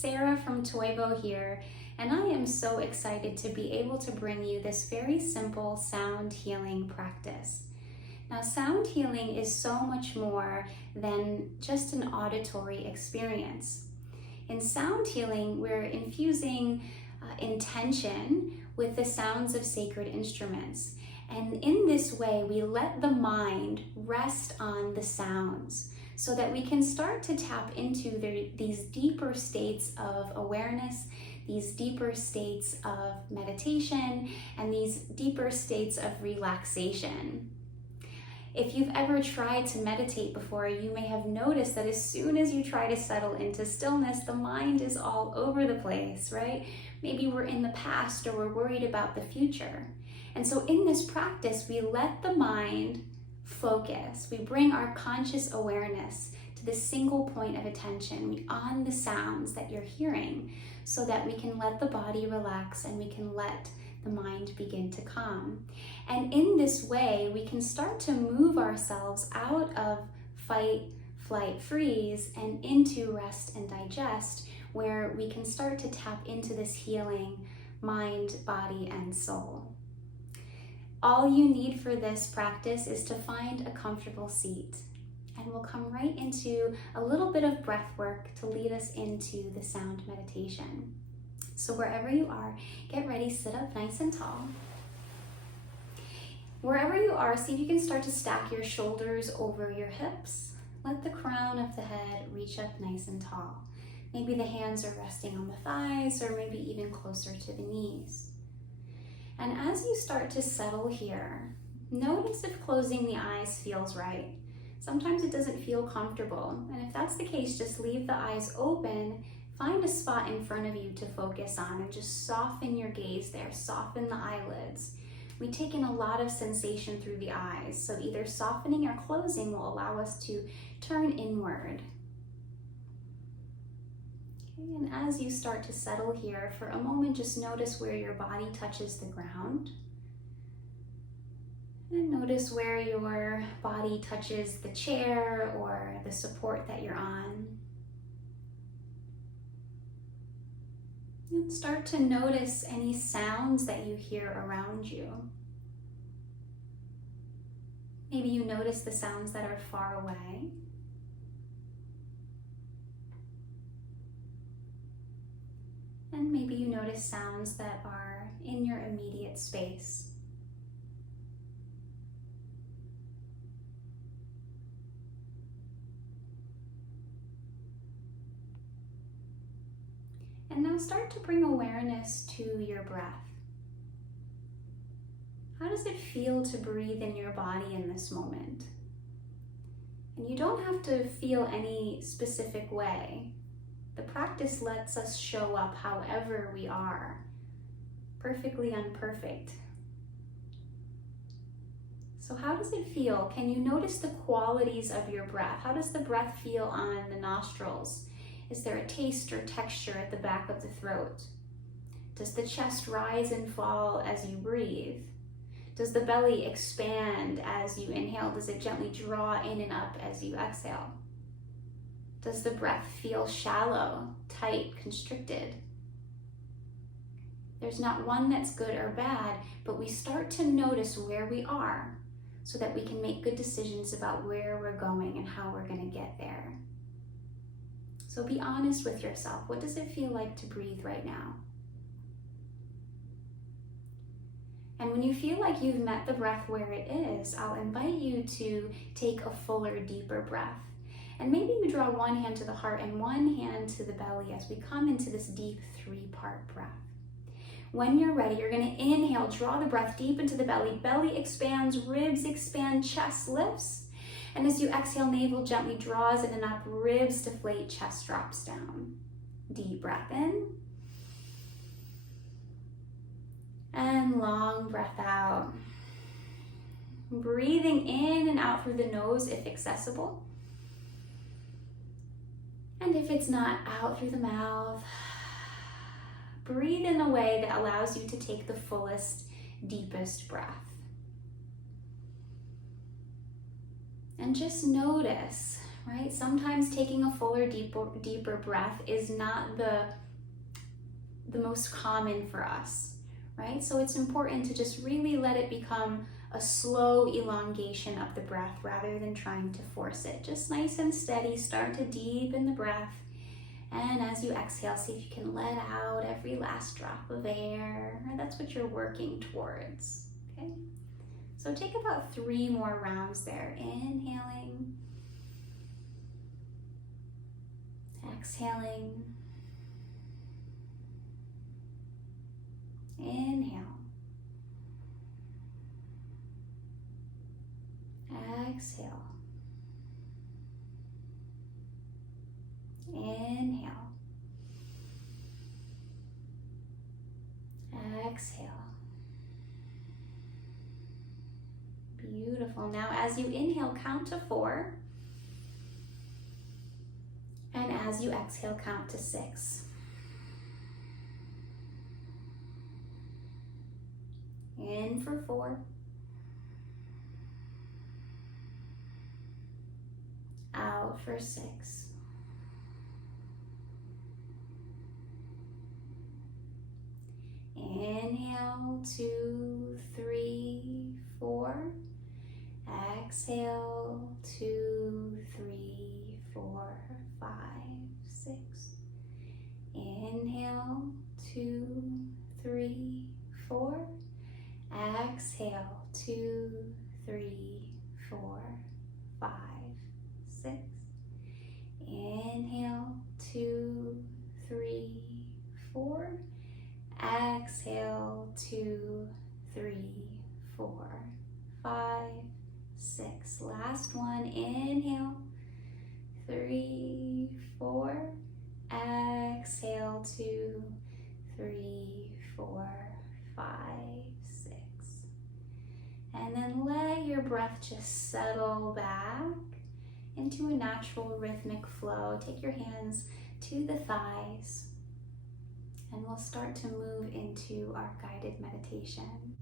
Sarah from Toivo here, and I am so excited to be able to bring you this very simple sound healing practice. Now, sound healing is so much more than just an auditory experience. In sound healing, we're infusing intention with the sounds of sacred instruments. And in this way, we let the mind rest on the sounds so that we can start to tap into these deeper states of awareness, these deeper states of meditation, and these deeper states of relaxation. If you've ever tried to meditate before, you may have noticed that as soon as you try to settle into stillness, the mind is all over the place, right? Maybe we're in the past or we're worried about the future. And so in this practice, we let the mind focus. We bring our conscious awareness to the single point of attention on the sounds that you're hearing so that we can let the body relax and we can let the mind begin to calm. And in this way, we can start to move ourselves out of fight, flight, freeze and into rest and digest, where we can start to tap into this healing mind, body, and soul. All you need for this practice is to find a comfortable seat, and we'll come right into a little bit of breath work to lead us into the sound meditation. So wherever you are, get ready, sit up nice and tall. Wherever you are, see if you can start to stack your shoulders over your hips. Let the crown of the head reach up nice and tall. Maybe the hands are resting on the thighs or maybe even closer to the knees. And as you start to settle here, notice if closing the eyes feels right. Sometimes it doesn't feel comfortable, and if that's the case, just leave the eyes open. Find a spot in front of you to focus on and just soften your gaze there, soften the eyelids. We take in a lot of sensation through the eyes, so either softening or closing will allow us to turn inward. Okay, and as you start to settle here, for a moment, just notice where your body touches the ground. And notice where your body touches the chair or the support that you're on. And start to notice any sounds that you hear around you. Maybe you notice the sounds that are far away. And maybe you notice sounds that are in your immediate space. And now start to bring awareness to your breath. How does it feel to breathe in your body in this moment? And you don't have to feel any specific way. The practice lets us show up however we are, perfectly imperfect. So how does it feel? Can you notice the qualities of your breath? How does the breath feel on the nostrils? Is there a taste or texture at the back of the throat? Does the chest rise and fall as you breathe? Does the belly expand as you inhale? Does it gently draw in and up as you exhale? Does the breath feel shallow, tight, constricted? There's not one that's good or bad, but we start to notice where we are so that we can make good decisions about where we're going and how we're going to get there. So be honest with yourself. What does it feel like to breathe right now? And when you feel like you've met the breath where it is, I'll invite you to take a fuller, deeper breath. And maybe you draw one hand to the heart and one hand to the belly as we come into this deep 3-part breath. When you're ready, you're going to inhale, draw the breath deep into the belly. Belly expands, ribs expand, chest lifts. And as you exhale, navel gently draws in and up, ribs deflate, chest drops down. Deep breath in. And long breath out. Breathing in and out through the nose if accessible. And if it's not, out through the mouth. Breathe in a way that allows you to take the fullest, deepest breath. And just notice right? Sometimes taking a fuller, deeper breath is not the most common for us, right? So it's important to just really let it become a slow elongation of the breath rather than trying to force it. Just nice and steady, start to deepen the breath. And as you exhale, see if you can let out every last drop of air. That's what you're working towards, okay? So take about 3 more rounds there. Inhaling, exhaling, inhale, exhale, inhale, exhale. Beautiful. Now as you inhale, count to 4. And as you exhale, count to 6. In for 4. Out for 6. Inhale, 2, 3, 4. Exhale, 2, 3, 4, 5, 6. Inhale, 2, 3, 4. Exhale, 2, 3, 4, 5, 6. Inhale, 2, 3, 4. Exhale, 2, 3, 4, 5, 6. Last one. Inhale, 3, 4. Exhale, 2, 3, 4, 5, 6. And then let your breath just settle back into a natural rhythmic flow. Take your hands to the thighs, and we'll start to move into our guided meditation.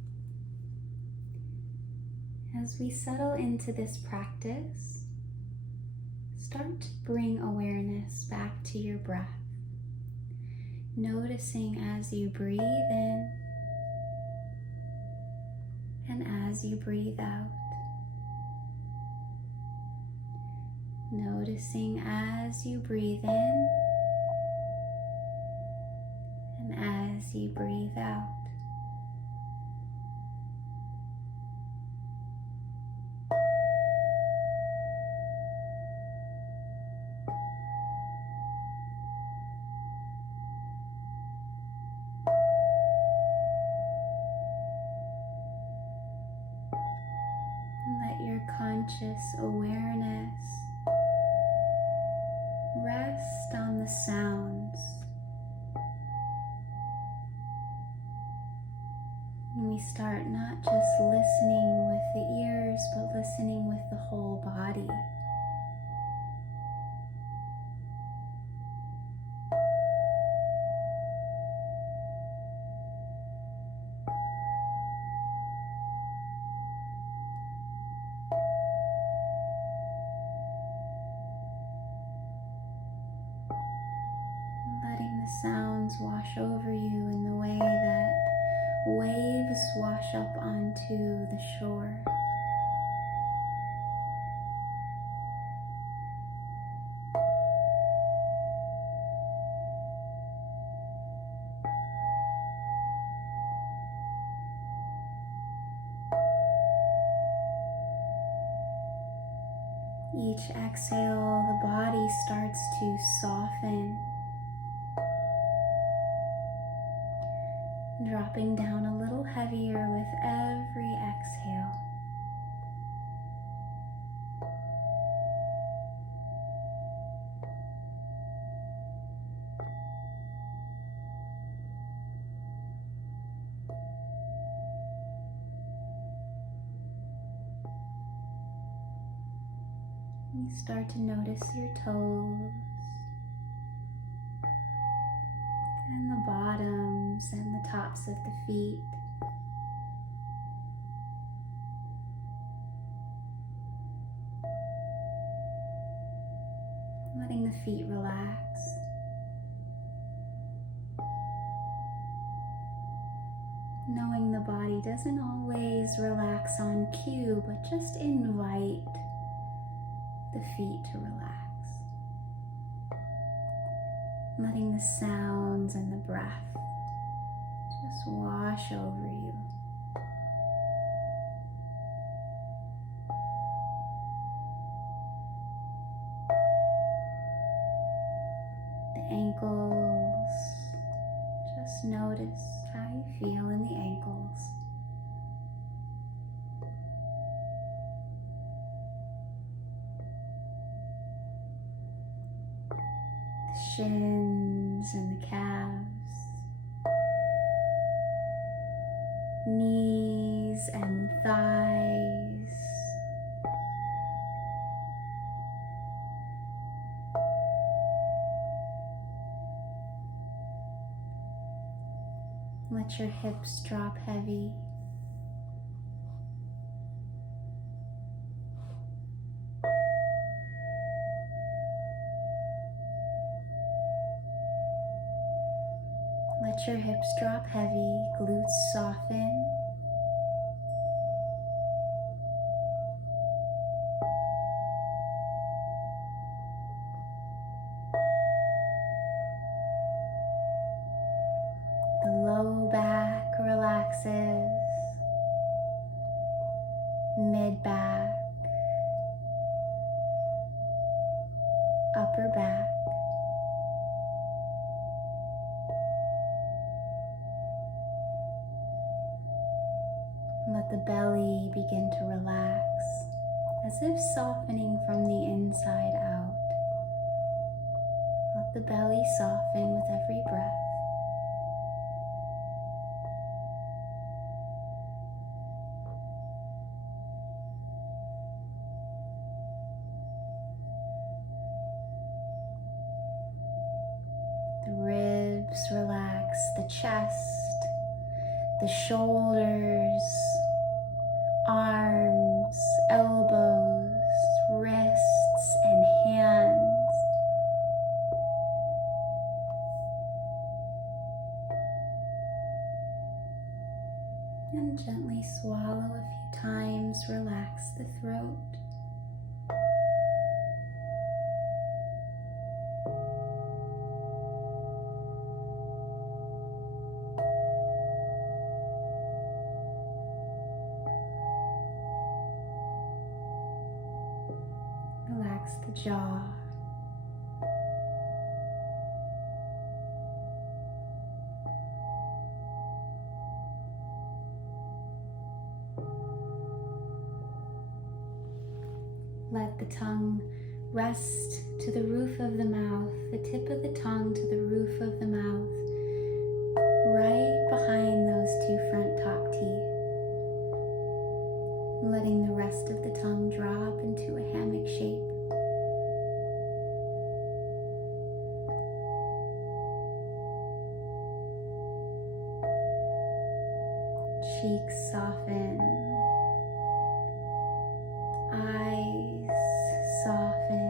As we settle into this practice, start to bring awareness back to your breath, noticing as you breathe in and as you breathe out. Noticing as you breathe in and as you breathe out. Let your conscious awareness rest on the sounds. And we start not just listening with the ears, but listening with the whole body. Letting the sounds wash over you in the way that waves wash up onto the shore. Each exhale, the body starts to soften, dropping down a little heavier with every exhale. You start to notice your toes and the bottoms and the tops of the feet. Knowing the body doesn't always relax on cue, but just invite the feet to relax. Letting the sounds and the breath just wash over you. The ankles, just notice how you feel in the ankles. The shins and the calves, knees and thighs, let your hips drop heavy. Let your hips drop heavy, glutes soften. The low back relaxes, mid back, upper back. Let the belly begin to relax, as if softening from the inside out. Let the belly soften with every breath. The ribs relax, the chest, the shoulders, arms, elbows, wrists, and hands. And gently swallow a few times, relax the throat. Relax the jaw. Let the tongue rest to the roof of the mouth, the tip of the tongue to the roof of the mouth, right behind those two front top teeth. Letting the rest of the tongue drop into a hammock shape. Cheeks soften. Eyes soften.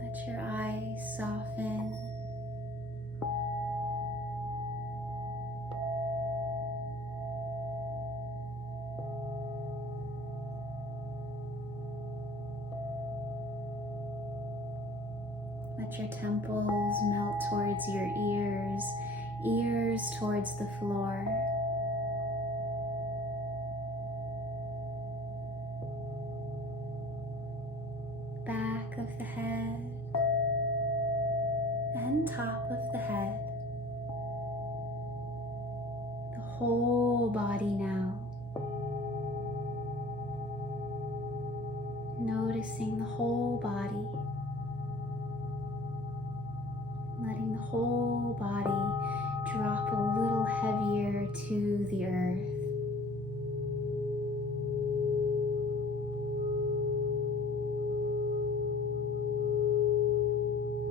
Let your eyes soften. Let your temples melt towards your ears, ears towards the floor. Back of the head and top of the head. The whole body now. Noticing the whole body. Letting the whole body drop a little heavier to the earth.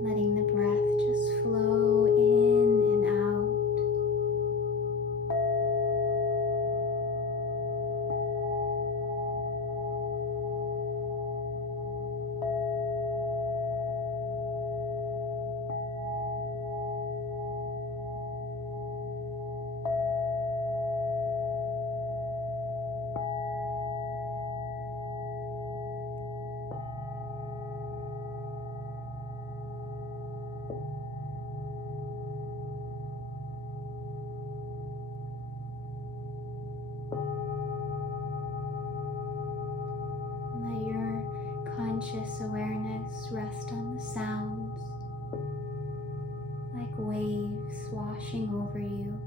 Letting the breath just flow in and out. just rest on the sounds, like waves washing over you.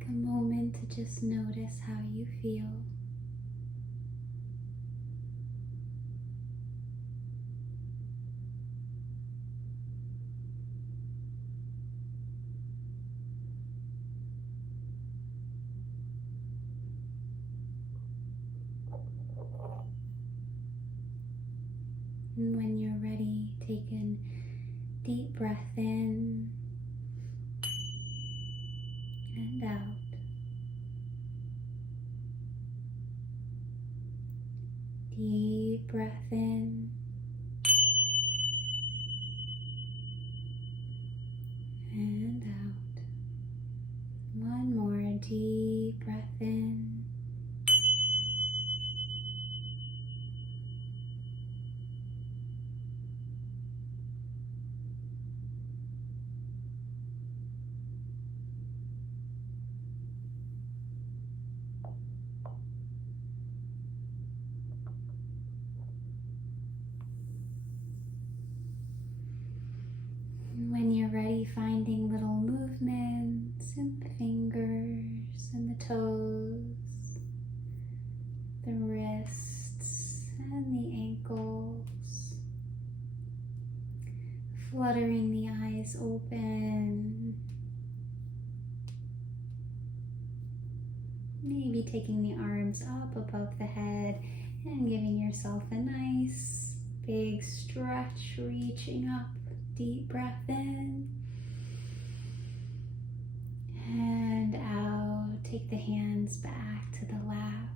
A moment to just notice how you feel. And when you're ready, take a deep breath in and out. Deep breath in and out. One more deep breath in When you're ready, finding little movements in the fingers and the toes, the wrists and the ankles, fluttering the eyes open, maybe taking the arms up above the head and giving yourself a nice big stretch, reaching up. Deep breath in and out. Take the hands back to the lap.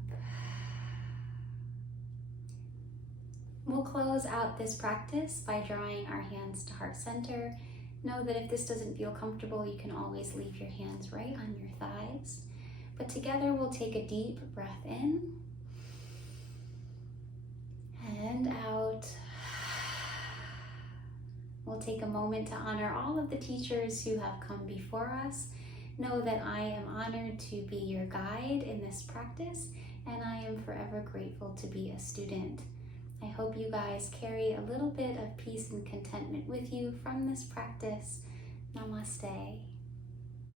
We'll close out this practice by drawing our hands to heart center. Know that if this doesn't feel comfortable, you can always leave your hands right on your thighs. But together we'll take a deep breath in and out. We'll take a moment to honor all of the teachers who have come before us. Know that I am honored to be your guide in this practice, and I am forever grateful to be a student. I hope you guys carry a little bit of peace and contentment with you from this practice. Namaste.